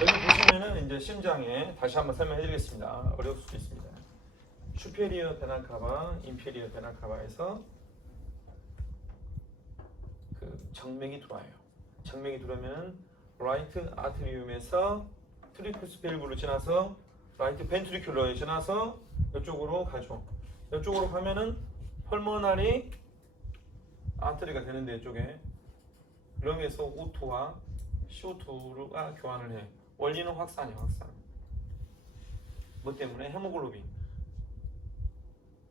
여기 보시면은 이제 심장에 다시 한번 설명해 드리겠습니다. 어려울 수도 있습니다. 슈페리어 베나카바, 인페리어 베나카바에서 그 정맥이 들어와요. 정맥이 들어오면 라이트 아트리움에서 트리쿠스 밸브로 지나서 라이트 벤트리큘러에 지나서 이쪽으로 가죠. 이쪽으로 가면은 펄모나리 아트리가 되는데 이쪽에 럼에서 O2와 CO2가 교환을 해. 원리는 확산이야 확산. 뭐 때문에 헤모글로빈.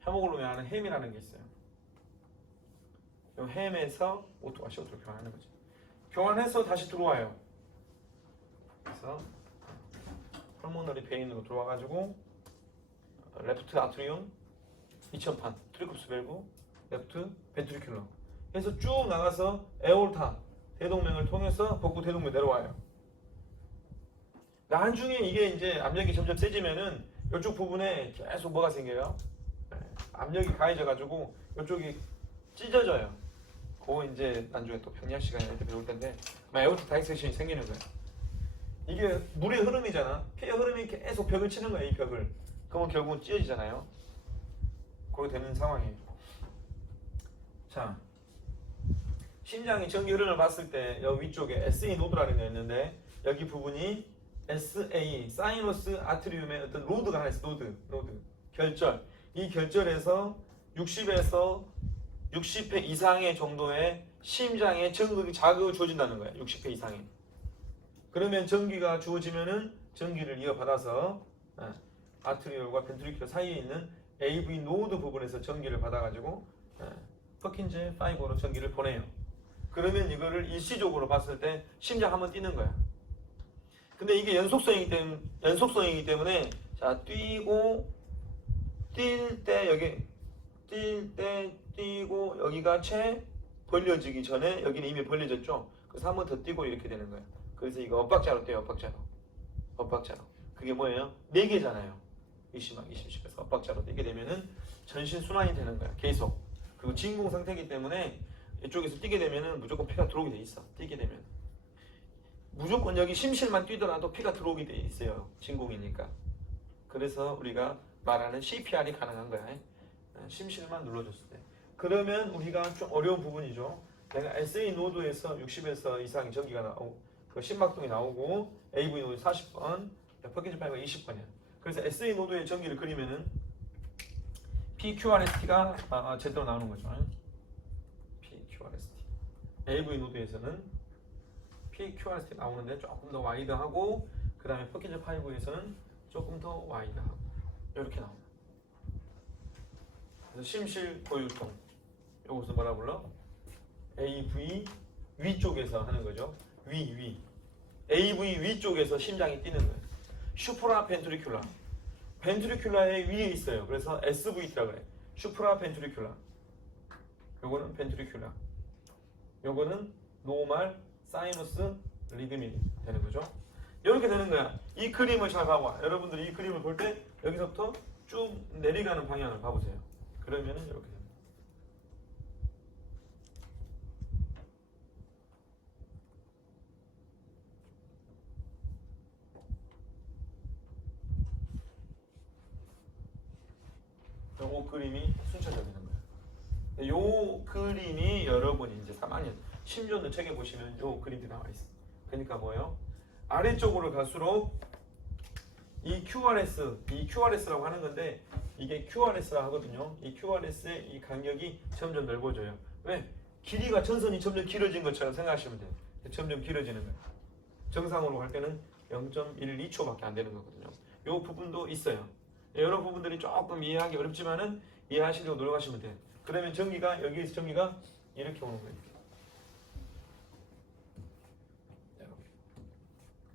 헤모글로빈 안에 햄이라는 게 있어요. 이 햄에서 O2와 CO2를 교환하는 거지. 교환해서 다시 들어와요. 그래서 펄모너리 베인으로 들어와가지고 레프트 아트리움 2000판 트리쿱스 밸브 레프트 벤트리큘러 해서 쭉 나가서 에올타 대동맥을 통해서 복부 대동맥 내려와요. 나중에 이게 이제 압력이 점점 세지면은 이쪽 부분에 계속 뭐가 생겨요? 네, 압력이 가해져 가지고 이쪽이 찢어져요. 그거 이제 나중에 또 평양 시간에 이렇게 배울 텐데 에어트 다이섹션이 생기는 거예요. 이게 물의 흐름이잖아. 피의 흐름이 계속 벽을 치는 거야 이 벽을. 그러면 결국은 찢어지잖아요. 그렇게 되는 상황이에요. 자, 심장의 전기 흐름을 봤을 때 여기 위쪽에 SA 노드라는 게 있는데 여기 부분이 SA 사이너스 아트리움의 어떤 로드가 하나 있어 로드 로드 결절 이 결절에서 60에서 60회 이상의 정도의 심장에 전극이 자극을 주어진다는 거야 60회 이상의 그러면 전기가 주어지면은 전기를 이어받아서 아, 아트리올과 벤트리큘러 사이에 있는 AV 노드 부분에서 전기를 받아가지고 아, 퍼킨즈 5로 전기를 보내요. 그러면 이거를 일시적으로 봤을 때 심장 한번 뛰는 거야. 근데 이게 연속성이기 때문에 연속성이기 때문에 자 뛰고 뛸 때 여기 뛸 때 뛰고 여기가 채 벌려지기 전에 여기는 이미 벌려졌죠. 그래서 한 번 더 뛰고 이렇게 되는 거야. 그래서 이거 엇박자로 뛰어요. 엇박자로. 엇박자로. 그게 뭐예요? 네 개잖아요. 20막 20씩해서 엇박자로 뛰게 되면은 전신 순환이 되는 거야. 계속. 그리고 진공 상태이기 때문에 이쪽에서 뛰게 되면은 무조건 피가 들어오게 돼 있어. 뛰게 되면. 무조건 여기 심실만 뛰더라도 피가 들어오게 돼 있어요. 진공이니까. 그래서 우리가 말하는 CPR이 가능한 거야. 심실만 눌러줬을 때. 그러면 우리가 좀 어려운 부분이죠. 내가 SA 노드에서 60에서 이상의 전기가 나오고 그 심박동이 나오고 AV 노드 40번, 퍼킨즈 파이브가 20번이야. 그래서 SA 노드의 전기를 그리면은 PQRST가 아, 제대로 나오는 거죠. PQRST. AV 노드에서는 PQRST 나오는데 조금 더 와이드하고 그 다음에 퍼킨즈 5에서는 조금 더 와이드하고 이렇게 나옵니다. 그래서 심실 고유통 이것을 뭐라 불러? AV 위쪽에서 하는 거죠. 위 위. AV 위쪽에서 심장이 뛰는 거예요. 슈프라 벤트리큘라. 벤트리큘라의 위에 있어요. 그래서 SVT라고 그래. 슈프라 벤트리큘라. 요거는 벤트리큘라. 요거는 노말 사이너스 리듬이 되는 거죠. 이렇게 되는 거야. 이 그림을 잘 봐봐. 여러분들이 이 그림을 볼 때 여기서부터 쭉 내려가는 방향을 봐보세요. 그러면은 이렇게 됩니다. 요거 그림이 순차적인 거예요. 요 그림이 여러분이 이제 3학년 심전도 책에 보시면 요 그림이 나와 있어. 그러니까 뭐예요? 아래쪽으로 갈수록 이 QRS, 이 QRS라고 하는 건데 이게 QRS라 하거든요. 이 QRS의 이 간격이 점점 넓어져요. 왜? 길이가 전선이 점점 길어진 것처럼 생각하시면 돼요. 점점 길어지는 거예요. 정상으로 갈 때는 0.12초밖에 안 되는 거거든요. 요 부분도 있어요. 여러 부분들이 조금 이해하기 어렵지만은 이해하시려고 노력하시면 돼요. 그러면 전기가 여기에서 전기가 이렇게 오는 거예요. 이렇게.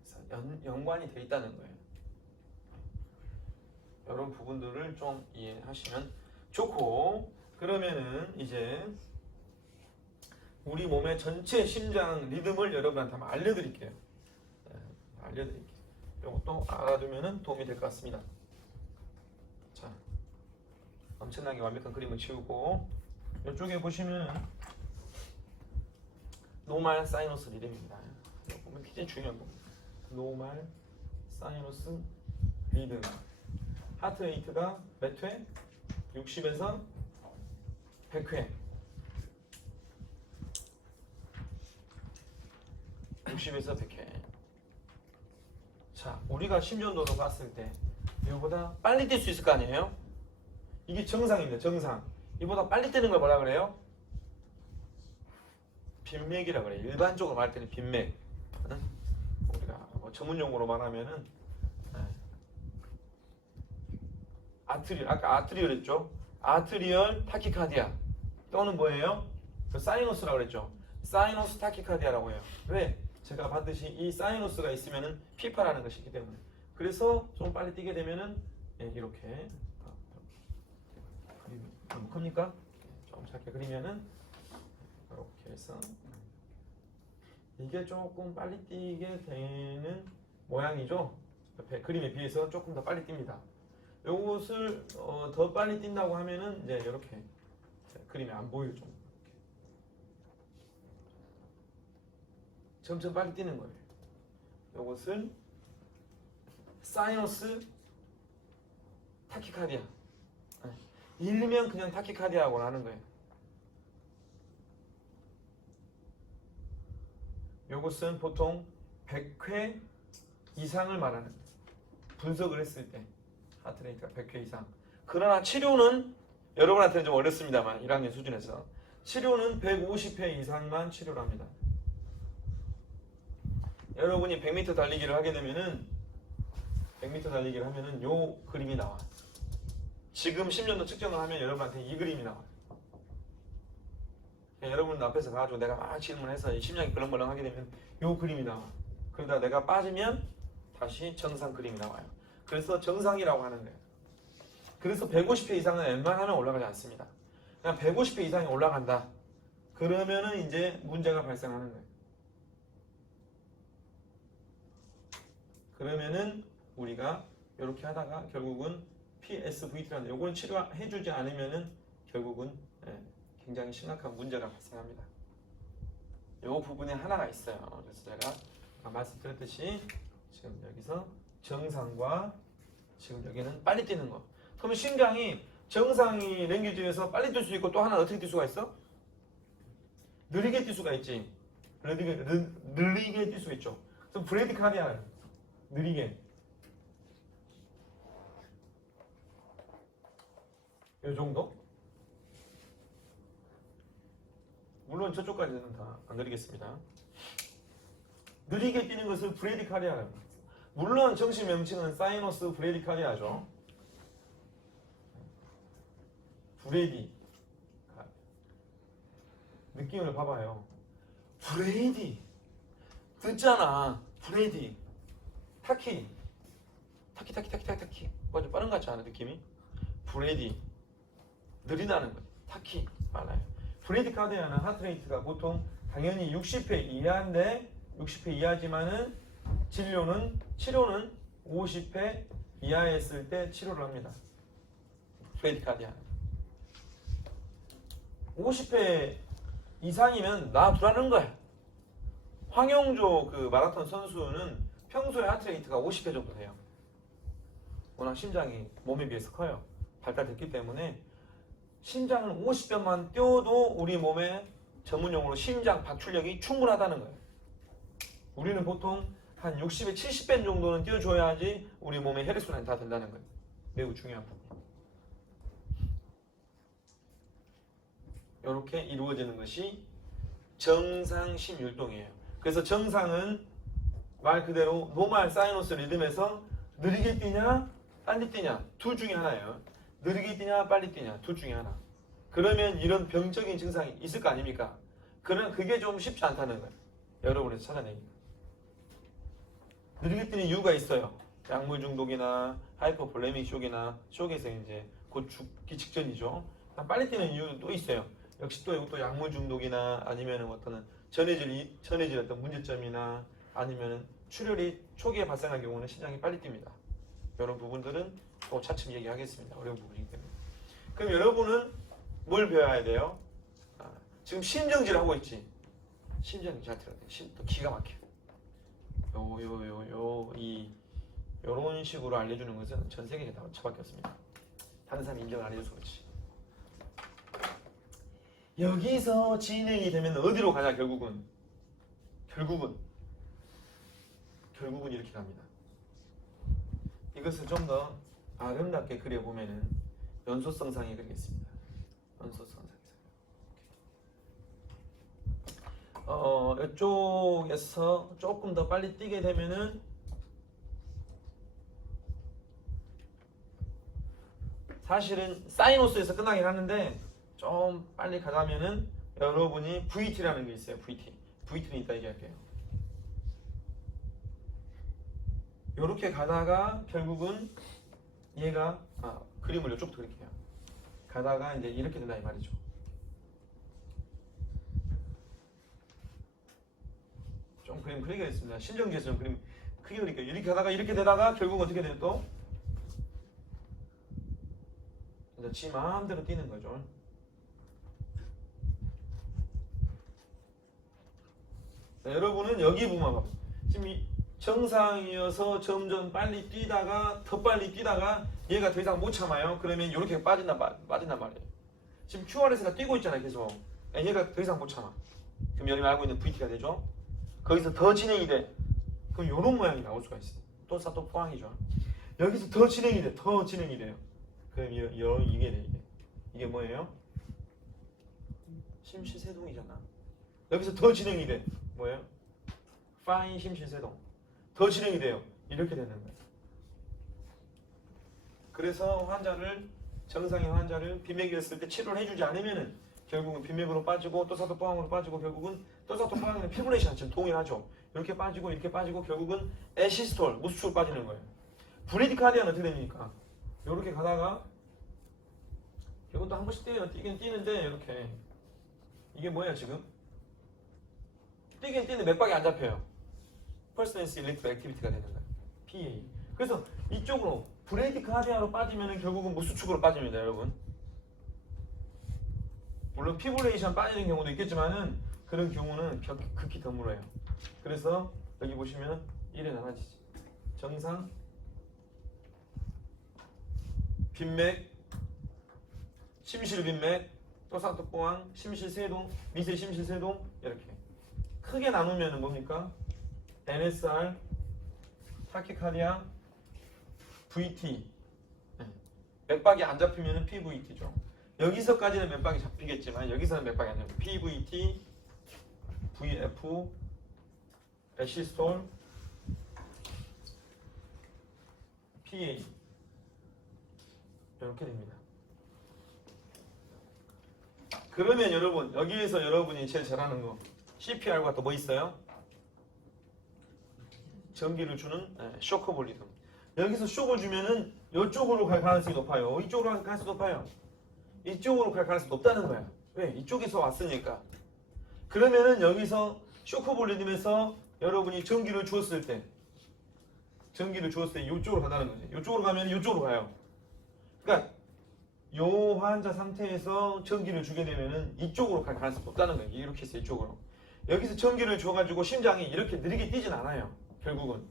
그래서 연, 연관이 돼 있다는 거예요. 이런 부분들을 좀 이해하시면 좋고 그러면은 이제 우리 몸의 전체 심장 리듬을 여러분한테 한번 알려드릴게요. 네, 알려드릴게요. 이것도 알아두면은 도움이 될 것 같습니다. 자, 엄청나게 완벽한 그림을 치우고 이쪽에 보시면 노말 사이너스 리듬입니다. 이거 보면 굉장히 중요한 겁니다. 노말 사이너스 리듬 하트 레이트가 몇 회? 60에서 100회 60에서 100회 자 우리가 심전도로 봤을 때 이거보다 빨리 뛸 수 있을 거 아니에요? 이게 정상입니다 정상 이보다 빨리 뛰는 걸 뭐라 그래요? 빈맥이라 그래요 일반적으로 말할 때는 빈맥 전문 용어로 말하면은 네. 아트리 아까 아트리얼 했죠 아트리얼 타키카디아 또는 뭐예요? 그 사이너스라고 그랬죠 사이너스 타키카디아라고 해요 왜? 제가 반드시 이 사이너스가 있으면은 피파라는 것이 있기 때문에 그래서 좀 빨리 뛰게 되면은 예, 이렇게 너무 큽니까? 좀 작게 그리면은 이렇게 해서 이게 조금 빨리 뛰게 되는 모양이죠. 그림에 비해서 조금 더 빨리 뜁니다. 요것을 어, 더 빨리 뛴다고 하면은 이제 이렇게 그림에 안 좀. 점점 빨리 뛰는 거예요. 요것을 사이너스 타키카디아. 네. 일면 그냥 타키카디아라고 하는 거예요. 요것은 보통 100회 이상을 말하는 분석을 했을 때 하트레이트가 100회 이상. 그러나 치료는 여러분한테는 좀 어렵습니다만 1학년 수준에서 치료는 150회 이상만 치료를 합니다. 여러분이 100m 달리기를 하게 되면은 100m 달리기를 하면은 요 그림이 나와. 지금 10년도 측정을 하면 여러분한테 이 그림이 나와요. 여러분 앞에서 가지고 내가 막 질문해서 심장이 벌렁벌렁 하게 되면 요 그림이 나와. 그러다 내가 빠지면 다시 정상 그림이 나와요. 그래서 정상이라고 하는 거예요. 그래서 150회 이상은 웬만하면 올라가지 않습니다. 그냥 150회 이상이 올라간다. 그러면은 이제 문제가 발생하는 거예요. 그러면은 우리가 이렇게 하다가 결국은 PSVT라는 요걸 치료해주지 않으면은 결국은 예, 굉장히 심각한 문제가 발생합니다. 이 부분에 하나가 있어요. 그래서 제가 말씀드렸듯이 지금 여기서 정상과 지금 여기는 빨리 뛰는 거. 그러면 심장이 정상이 랭귀지에서 빨리 뛸 수 있고 또 하나 어떻게 뛸 수가 있어? 느리게 뛸 수가 있지. 느리게, 느, 느리게 뛸수 있죠. 그래서 브레이드 카디아 느리게. 이 정도? 물론 저쪽까지는 다안 드리겠습니다. 느리게 뛰는 것을 브레디카리아라고 합니다. 물론 정식 명칭은 사이너스 브레디카리아죠. 브레디 느낌을 봐봐요. 브레디 듣잖아. 브레디 타키 타키 타키 타키 타키 타키 빠른 것 같지 않아 느낌이? 브레디 느리다는 거지. 타키 빨라요. 브레이드 카드야는 하트레이트가 보통 당연히 60회 이하인데 60회 이하지만은 진료는 치료는 50회 이하였을 때 치료를 합니다. 브레이드 카드야. 50회 이상이면 놔두라는 거야. 황영조 그 마라톤 선수는 평소에 하트레이트가 50회 정도 돼요. 워낙 심장이 몸에 비해서 커요. 발달됐기 때문에 심장을 50변만 뛰어도 우리 몸에 전문용어로 심장 박출력이 충분하다는 거예요. 우리는 보통 한 60에 70배 정도는 뛰어줘야지 우리 몸의 혈액순환이 다 된다는 거예요. 매우 중요한 부분. 이렇게 이루어지는 것이 정상 심율동이에요. 그래서 정상은 말 그대로 노말 사이너스 리듬에서 느리게 뛰냐 빨리 뛰냐 둘 중에 하나예요. 느리게 뛰냐 빨리 뛰냐 둘 중에 하나. 그러면 이런 병적인 증상이 있을 거 아닙니까? 그런 그게 좀 쉽지 않다는 거예요. 여러분에서 찾아내기. 느리게 뛰는 이유가 있어요. 약물 중독이나 하이퍼볼레믹 쇼크나 쇼크에서 이제 곧 죽기 직전이죠. 빨리 뛰는 이유는 또 있어요. 역시 또 이것도 약물 중독이나 아니면은 어떤 전해질 전해질 어떤 문제점이나 아니면은 출혈이 초기에 발생한 경우는 심장이 빨리 뜁니다. 이런 부분들은 또 차츰 얘기하겠습니다. 어려운 부분이기 때문에. 그럼 여러분은 뭘 배워야 돼요? 아, 지금 심정지를 하고 있지. 심정지 잘 들어야 돼. 심, 또 기가 막혀. 요, 요, 요, 요, 이 이런 식으로 알려주는 것은 전 세계에 다 저밖에 없습니다. 다른 사람이 인정을 안 해줘서 그렇지. 여기서 진행이 되면 어디로 가냐 결국은 결국은 결국은 이렇게 갑니다. 이것을 좀더 아름답게 그려보면은 연소성상에 그리겠습니다. 연소성상. 어 이쪽에서 조금 더 빨리 뛰게 되면은 사실은 사이노스에서 끝나긴 하는데 좀 빨리 가자면은 여러분이 VT라는 게 있어요. VT. VT는 이따 얘기할게요. 요렇게 가다가 결국은 얘가 아, 그림을 이쪽 그릴게요. 가다가 이제 이렇게 된다 이 말이죠. 좀 그림 크게 그렸습니다. 신정지에서 좀 그림 크게 그릴게요. 이렇게 하다가 이렇게 되다가 결국 어떻게 돼요 또? 이제 지 마음대로 뛰는 거죠. 자, 여러분은 여기 부분만 봐. 지금 이 정상이어서 점점 빨리 뛰다가 더 빨리 뛰다가 얘가 더 이상 못 참아요. 그러면 이렇게 빠진단, 말, 빠진단 말이에요. 지금 QRS가 뛰고 있잖아요, 계속. 얘가 더 이상 못 참아. 그럼 여기 알고 있는 VT가 되죠. 거기서 더 진행이 돼. 그럼 이런 모양이 나올 수가 있어. 또 사또 포항이죠. 여기서 더 진행이 돼. 더 진행이 돼요. 그럼 여, 여 이게 돼 이게. 이게 뭐예요? 심시세동이잖아. 여기서 더 진행이 돼. 뭐예요? 파인 심시세동. 더 진행이 돼요. 이렇게 되는 거예요. 그래서 환자를 정상의 환자를 비맥이었을 때 치료를 해주지 않으면은 결국은 비맥으로 빠지고 또 사도 포항으로 빠지고 결국은 또 사도 포항은 피브레이션 지금 동일하죠. 이렇게 빠지고 이렇게 빠지고 결국은 에시스톨 무수축으로 빠지는 거예요. 브리디카디아는 어떻게 됩니까? 이렇게 가다가 이것도 한 번씩 뛰어요. 뛰긴 뛰는데 이렇게 이게 뭐예요 지금? 뛰긴 뛰는데 몇 박이 안 잡혀요. 퍼스넌스 일렉트로 액티비티가 되는 거예요. PA. 그래서 이쪽으로 브레이디카디아로 빠지면은 결국은 무수축으로 빠집니다, 여러분. 물론 피브레이션 빠지는 경우도 있겠지만은 그런 경우는 격- 극히 드물어요. 그래서 여기 보시면 이래 나눠지지. 정상, 빈맥, 심실 빈맥, 또사토포항, 심실 세동, 미세 심실 세동 이렇게 크게 나누면 뭡니까? NSR, 타키카디아, VT. 네. 맥박이 안 잡히면 PVT죠. 여기서까지는 맥박이 잡히겠지만 여기서는 맥박이 안 잡혀. PVT, VF, 에시스톨, PA 이렇게 됩니다. 그러면 여러분 여기에서 여러분이 제일 잘하는 거 CPR과 또 뭐 있어요? 전기를 주는 네, 쇼크 볼리듬. 여기서 쇼크를 주면은 이쪽으로 갈 가능성이 높아요. 이쪽으로 갈 가능성이 높아요. 이쪽으로 갈 가능성이 높다는 거야. 왜? 이쪽에서 왔으니까. 그러면은 여기서 쇼크 볼리듬에서 여러분이 전기를 주었을 때 전기를 주었을 때 이쪽으로 간다는 거지. 이쪽으로 가면 이쪽으로 가요. 그러니까 요 환자 상태에서 전기를 주게 되면은 이쪽으로 갈 가능성이 높다는 거예요. 이렇게 해서 이쪽으로. 여기서 전기를 줘가지고 심장이 이렇게 느리게 뛰진 않아요. 결국은.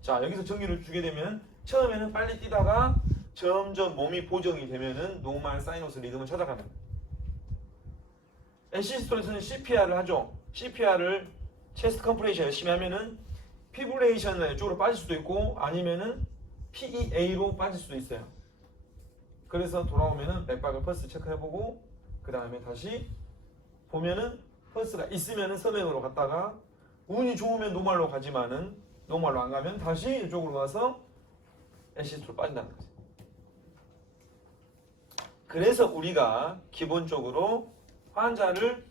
자 여기서 전기를 주게 되면 처음에는 빨리 뛰다가 점점 몸이 보정이 되면은 노멀 사이노스 리듬을 찾아가는. 에시스톨에서는 CPR을 하죠. CPR을 체스트 컴프레이션 열심히 하면은 피브레이션을 이쪽으로 빠질 수도 있고 아니면은 PEA로 빠질 수도 있어요. 그래서 돌아오면은 맥박을 펄스 체크해보고 그 다음에 다시 보면은 펄스가 있으면은 서맥으로 갔다가 운이 좋으면 노말로 가지만은 노말로 안 가면 다시 이쪽으로 가서 에시스트로 빠진다는 거지. 그래서 우리가 기본적으로 환자를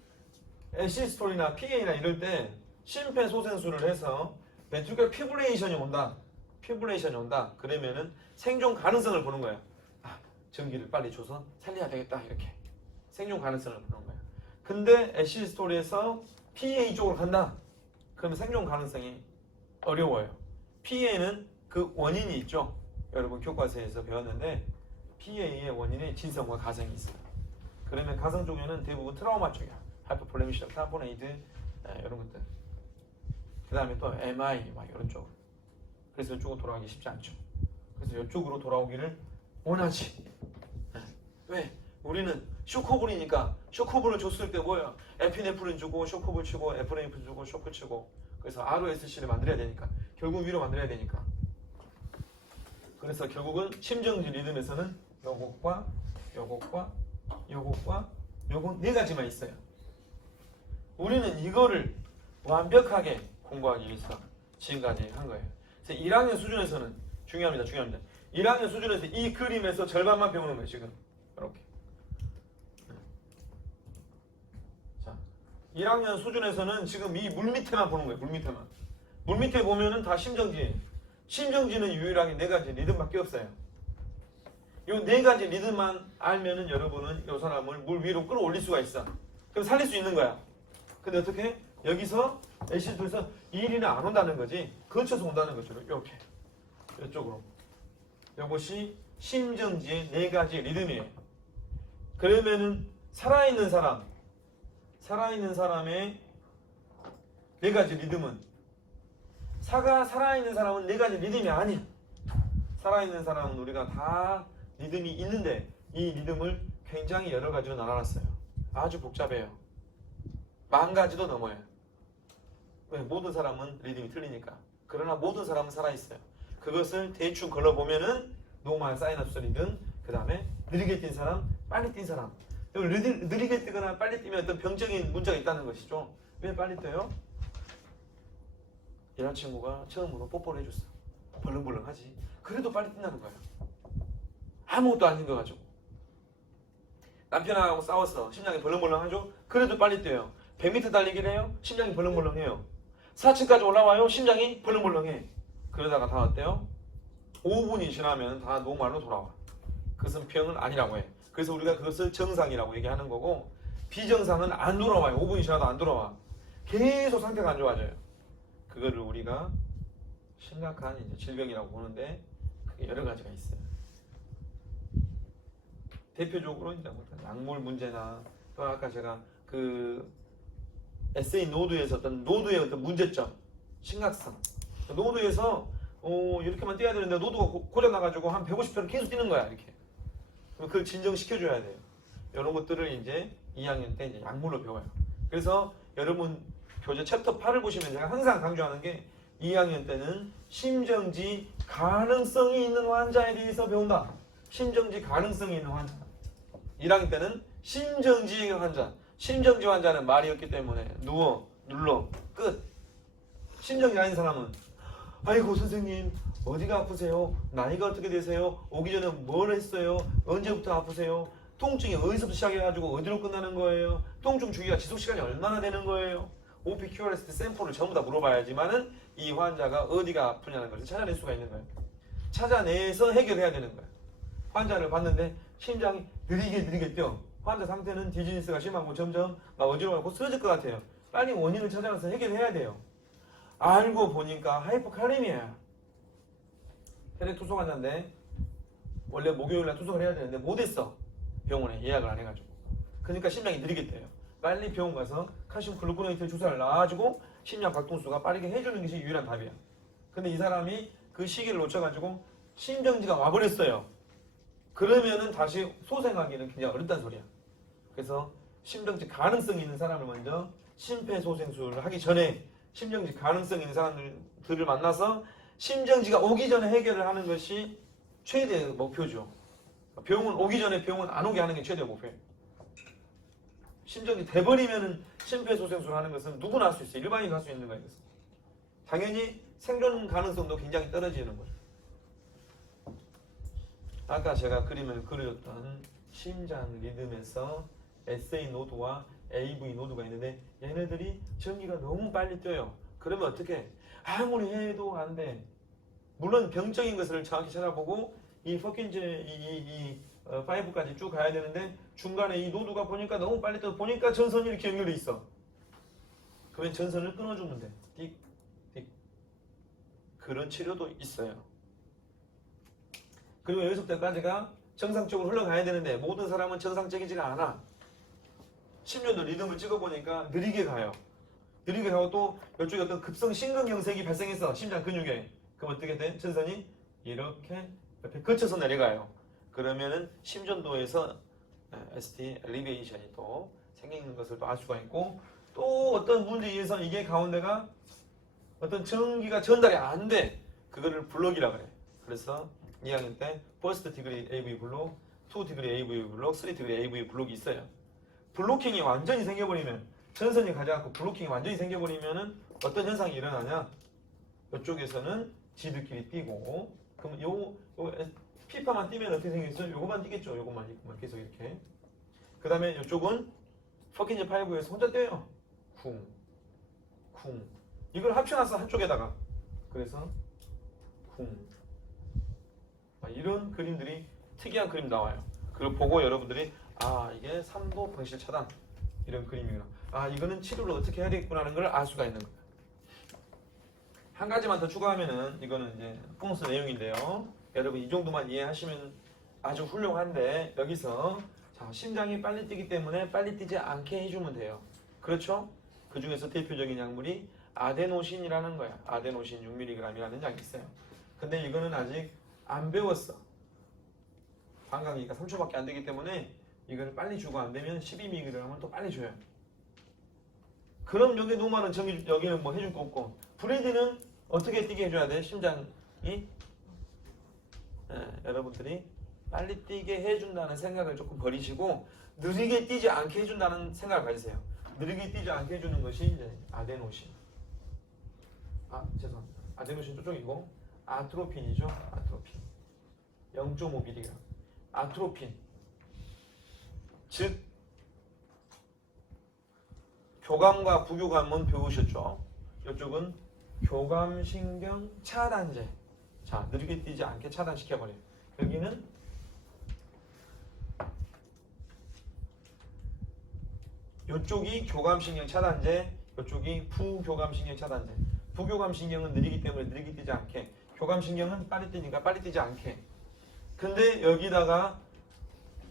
에시스톨이나 PA나 이럴 때 심폐소생술을 해서 벤트리컬 피브레이션이 온다. 피브레이션이 온다. 그러면은 생존 가능성을 보는 거야. 아, 전기를 빨리 줘서 살려야 되겠다. 이렇게. 생존 가능성을 보는 거야. 근데 에시스톨에서 PA 쪽으로 간다. 그러면 생존 가능성이 어려워요. PA는 그 원인이 있죠. 여러분 교과서에서 배웠는데 PA의 원인에 진성과 가성이 있어요. 그러면 가성 쪽에는 대부분 트라우마 쪽이야. 하이퍼폴레미시아, 타포네이드 이런 것들. 그 다음에 또 MI 막 이런 쪽. 그래서 이쪽으로 돌아가기 쉽지 않죠. 그래서 이쪽으로 돌아오기를 원하지. 왜? 우리는 쇼크볼이니까 쇼크볼을 줬을 때 뭐야? 에피네프린 주고 쇼크볼 치고 에프레인프 주고 쇼크 치고 그래서 ROSC를 만들어야 되니까 결국 위로 만들어야 되니까 그래서 결국은 심정지 리듬에서는 요것과 요것과 요것과 요것 네 가지만 있어요. 우리는 이거를 완벽하게 공부하기 위해서 지금까지 한 거예요. 그래서 1학년 수준에서는 중요합니다. 중요합니다. 1학년 수준에서 이 그림에서 절반만 배우는 거예요. 지금 이렇게. 자, 1학년 수준에서는 지금 이 물 밑에만 보는 거예요. 물 밑에만. 물 밑에 보면은 다 심정지. 심정지는 유일하게 네 가지 리듬밖에 없어요. 요 네 가지 리듬만 알면은 여러분은 요 사람을 물 위로 끌어올릴 수가 있어. 그럼 살릴 수 있는 거야. 근데 어떻게? 여기서 애시드에서 이 일이 안 온다는 거지. 근처에서 온다는 거죠. 이렇게. 이쪽으로. 이것이 심정지의 네 가지 리듬이에요. 그러면은 살아있는 사람, 살아있는 사람의 네 가지 리듬은 사가 살아있는 사람은 네 가지 리듬이 아니야. 살아있는 사람은 우리가 다 리듬이 있는데 이 리듬을 굉장히 여러 가지로 나눠놨어요. 아주 복잡해요. 만 가지도 넘어요. 왜? 모든 사람은 리듬이 틀리니까. 그러나 모든 사람은 살아있어요. 그것을 대충 걸러보면은 노멀 사이너스 리듬, 그 다음에 느리게 뛴 사람, 빨리 뛴 사람. 느리, 느리 게 뛰거나 빨리 뛰면 어떤 병적인 문제가 있다는 것이죠. 왜 빨리 뛰어요? 여자친구가 처음으로 뽀뽀를 해줬어. 벌렁벌렁하지. 그래도 빨리 뛴다는 거야. 아무것도 아닌 거 가지고. 남편하고 싸웠어. 심장이 벌렁벌렁하죠? 그래도 빨리 뛰어요. 100m 달리기를 해요? 심장이 벌렁벌렁해요. 4층까지 올라와요? 심장이 벌렁벌렁해. 그러다가 다 어때요? 5분이 지나면 다 노말로 돌아와. 그것은 병은 아니라고 해. 그래서 우리가 그것을 정상이라고 얘기하는 거고 비정상은 안 돌아와요. 5분이 지나도 안 돌아와. 계속 상태가 안 좋아져요. 그거를 우리가 심각한 이제 질병이라고 보는데 그게 여러 가지가 있어요. 대표적으로 이제 뭐 약물 문제나 또 아까 제가 그 에세이 노드에서 어떤 노드의 어떤 문제점, 심각성. 노드에서 어, 이렇게만 뛰어야 되는데 노드가 고- 고장 나가지고 한 150회를 계속 뛰는 거야 이렇게. 그걸 진정시켜줘야 돼요. 이런 것들을 이제 2학년 때 이제 약물로 배워요. 그래서 여러분 교재 챕터 8을 보시면 제가 항상 강조하는 게 2학년 때는 심정지 가능성이 있는 환자에 대해서 배운다. 심정지 가능성이 있는 환자. 1학년 때는 심정지 환자. 심정지 환자는 말이 없기 때문에 누워, 눌러, 끝. 심정지 아닌 사람은 아이고 선생님 어디가 아프세요? 나이가 어떻게 되세요? 오기 전에 뭘 했어요? 언제부터 아프세요? 통증이 어디서부터 시작해가지고 어디로 끝나는 거예요? 통증 주기가 지속 시간이 얼마나 되는 거예요? OPQRS 때 샘플을 전부 다 물어봐야지만은 이 환자가 어디가 아프냐는 것을 찾아낼 수가 있는 거예요. 찾아내서 해결해야 되는 거예요. 환자를 봤는데 심장이 느리게 느리게 뛰어. 환자 상태는 디지니스가 심하고 점점 막 어지러워하고 쓰러질 것 같아요. 빨리 원인을 찾아가서 해결해야 돼요. 알고 보니까 하이포칼레미아야. 혈액 투석 환자인데 원래 목요일날 투석을 해야 되는데 못했어. 병원에 예약을 안 해가지고. 그러니까 심장이 느리게 뛰어요. 빨리 병원 가서 칼슘 글루코네이트 주사를 놔가지고 심장 박동수가 빠르게 해주는 것이 유일한 답이야. 근데 이 사람이 그 시기를 놓쳐가지고 심정지가 와버렸어요. 그러면은 다시 소생하기는 굉장히 어렵다는 소리야. 그래서 심정지 가능성 있는 사람을 먼저 심폐소생술을 하기 전에 심정지 가능성 있는 사람들을 만나서 심정지가 오기 전에 해결을 하는 것이 최대 목표죠. 병원 오기 전에 병원 안 오게 하는 게 최대 목표예요. 심정지 돼버리면은 심폐소생술 하는 것은 누구나 할 수 있어요. 일반인 할 수 있는 거예요. 당연히 생존 가능성도 굉장히 떨어지는 거예요. 아까 제가 그림을 그렸던 심장 리듬에서 SA 노드와 AV 노드가 있는데 얘네들이 전기가 너무 빨리 뛰어요. 그러면 어떻게? 아무리 해도 안 돼. 물론 병적인 것을 정확히 찾아보고 이 퍼킨즈 이, 이, 이 어, 5까지 쭉 가야 되는데 중간에 이 노드가 보니까 너무 빨리 떠 보니까 전선이 이렇게 연결돼 있어. 그러면 전선을 끊어주면 돼. 띡, 띡. 그런 치료도 있어요. 그리고 여기서부터까지가 정상적으로 흘러가야 되는데 모든 사람은 정상적이지가 않아. 10년도 리듬을 찍어보니까 느리게 가요. 느리게 가고 또 이쪽에 어떤 급성 심근경색이 발생해서 심장 근육에 그럼 어떻게 돼? 전선이 이렇게 옆에 거쳐서 내려가요. 그러면은 심전도에서 ST 엘리베이션이 또 생기는 것을 또 알 수가 있고 또 어떤 문제에 의해서 이게 가운데가 어떤 전기가 전달이 안 돼. 그거를 블록이라고 그래. 그래서 2학년 때 퍼스트 디그리 AV 블록, 2 디그리 AV 블록, 3 디그리 AV 블록이 있어요. 블로킹이 완전히 생겨버리면 전선이 가져갖고 블로킹이 완전히 생겨버리면은 어떤 현상이 일어나냐? 이쪽에서는 지들끼리 뛰고 그럼 요, 요 피파만 뛰면 어떻게 생기겠어요? 요거만 뛰겠죠. 요거만 요거만 계속 이렇게. 그 다음에 이쪽은 퍼킨즈 5에서 혼자 뛰어요. 쿵, 쿵. 이걸 합쳐놨어 한쪽에다가. 그래서 쿵. 아, 이런 그림들이 특이한 그림 나와요. 그걸 보고 여러분들이 아 이게 3도 방실 차단 이런 그림이구나. 아 이거는 치료를 어떻게 해야 되겠구나는 걸 알 수가 있는 거예요. 한 가지만 더 추가하면은 이거는 이제 보너스 내용인데요. 여러분 이 정도만 이해하시면 아주 훌륭한데 여기서 자 심장이 빨리 뛰기 때문에 빨리 뛰지 않게 해주면 돼요. 그렇죠? 그 중에서 대표적인 약물이 아데노신이라는 거야. 아데노신 6mg이라는 약이 있어요. 근데 이거는 아직 안 배웠어. 방광기가 3초밖에 안 되기 때문에 이걸 빨리 주고 안 되면 12mg을 또 빨리 줘요. 그럼 여기 노말은 저기 여기는 뭐 해줄 거 없고 브레디는 어떻게 뛰게 해줘야 돼? 심장이 예, 여러분들이 빨리 뛰게 해준다는 생각을 조금 버리시고 느리게 뛰지 않게 해준다는 생각을 가지세요. 느리게 뛰지 않게 해주는 것이 이제 아데노신. 아 죄송합니다. 아데노신 저쪽이고 아트로핀이죠. 아트로핀. 0.5mg. 아트로핀. 즉 교감과 부교감은 배우셨죠? 이쪽은 교감신경 차단제. 자, 느리게 뛰지 않게 차단시켜버려요. 여기는 이쪽이 교감신경 차단제, 이쪽이 부교감신경 차단제. 부교감신경은 느리기 때문에 느리게 뛰지 않게, 교감신경은 빨리 뛰니까 빨리 뛰지 않게. 근데 여기다가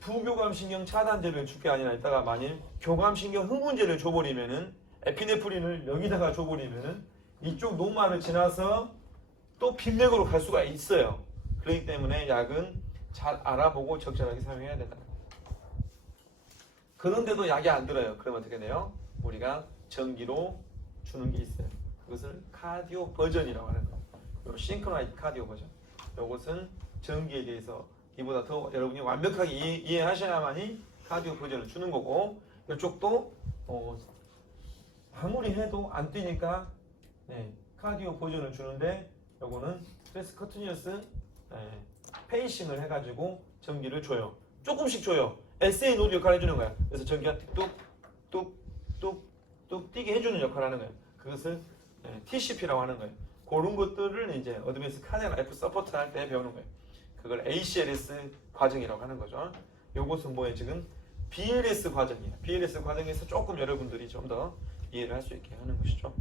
부교감신경 차단제를 줄 게 아니라 이따가 만일 교감신경 흥분제를 줘버리면은 에피네프린을 여기다가 줘버리면은 이쪽 노말을 지나서 또 빈맥으로 갈 수가 있어요. 그렇기 때문에 약은 잘 알아보고 적절하게 사용해야 된다. 그런데도 약이 안 들어요. 그럼 어떻게 돼요? 우리가 전기로 주는 게 있어요. 그것을 카디오 버전이라고 하는 거. 요 싱크로나이트 카디오 버전. 요것은 전기에 대해서 이보다 더 여러분이 완벽하게 이해, 이해하셔야만이 카디오 버전을 주는 거고 이쪽도 어, 아무리 해도 안 뛰니까 네, 카디오 버전을 주는데 요거는 스트레스 커트니어스 네, 페이싱을 해가지고 전기를 줘요. 조금씩 줘요. SA 노드 역할을 해주는 거야. 그래서 전기가 뚝뚝뚝뚝 뛰게 해주는 역할을 하는 거예요. 그것을 네, TCP라고 하는 거예요. 그런 것들을 이제 어드밴스 카네 라이프 서포트 할 때 배우는 거예요. 그걸 ACLS 과정이라고 하는 거죠. 요것은 뭐예요? 지금 BLS 과정이에요. BLS 과정에서 조금 여러분들이 좀 더 이해를 할 수 있게 하는 것이죠.